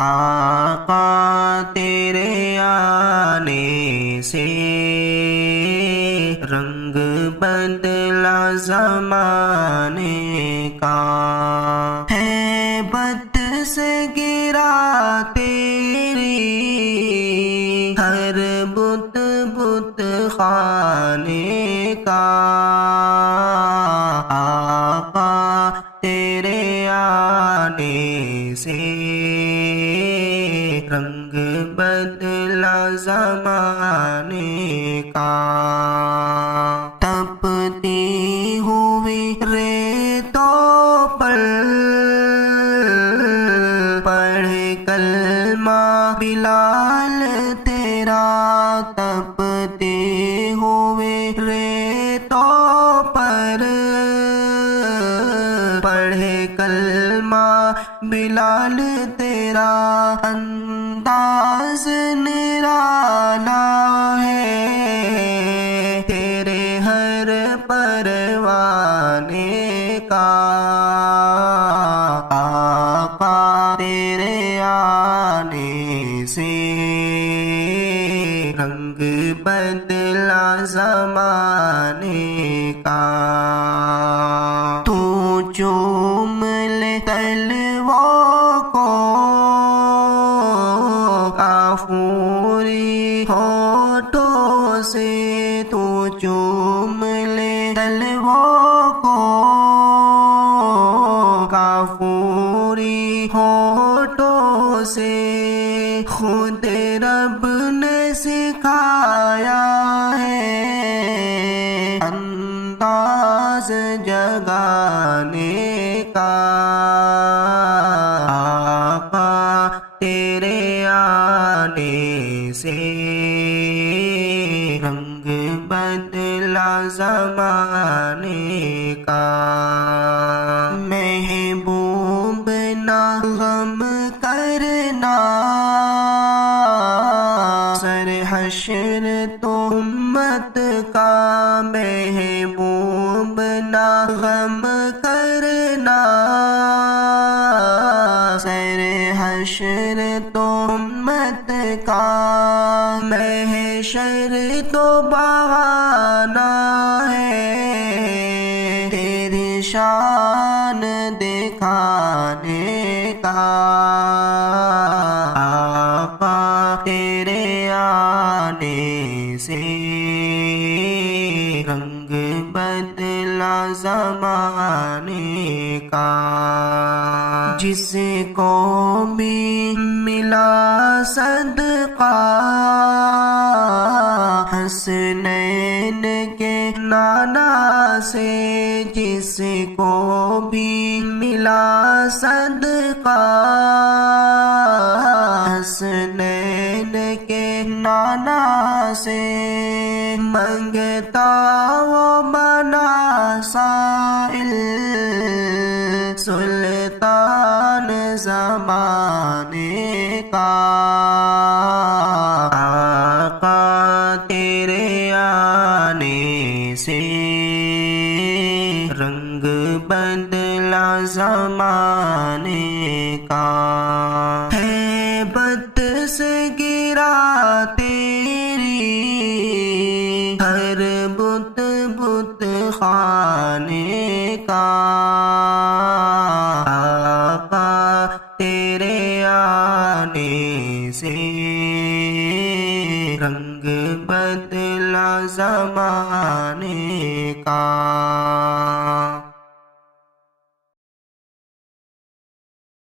آقا تیرے آنے سے رنگ بدلا زمانے کا، ہیبت سے گرا تیری ہر بت بت خانے کا۔ آقا تیرے آنے سے رنگ بدلا زمانے کا، تپتی ہوئی ریتوں پر پڑھے کلمہ بلال تیرا، تپتے ہوئے ریتوں پر پڑھے کلمہ بلال تیرا، انداز نرالا ہے تیرے ہر پروانے کا۔ آقا تیرے آنے سے رنگ بدلا زمانے کا، تو چوم لے تلووں کو کافوری ہونٹوں سے، تو چوم لے تلووں کو کافوری ہونٹوں سے، خود رب نے سکھایا ہے انداز جگانے کا۔ آقا تیرے آنے سے رنگ بدلا زمانے کا، محبوب نہ غم کرنا سر حشر تو امت کا، محبوب نہ غم کرنا سر حشر تو امت کا، محشر تو بہانہ ہے تیری شان دکھانے کا۔ آقا تیرے آنے سے رنگ بدلا زمانے کا، جس کو بھی ملا صدقہ حسنین کے نانا سے، جس کو بھی ملا صدقہ حسنین کے نانا سے، منگتا وہ بنا سائل سلطان زمانے کا۔ آقا تیرے آنے سے رنگ بدلا زمانے کا، ہیبت سے گرا تیری ہر بت بت خانے کا۔ آقا تیرے آنے سے رنگ بدلا زمانے کا۔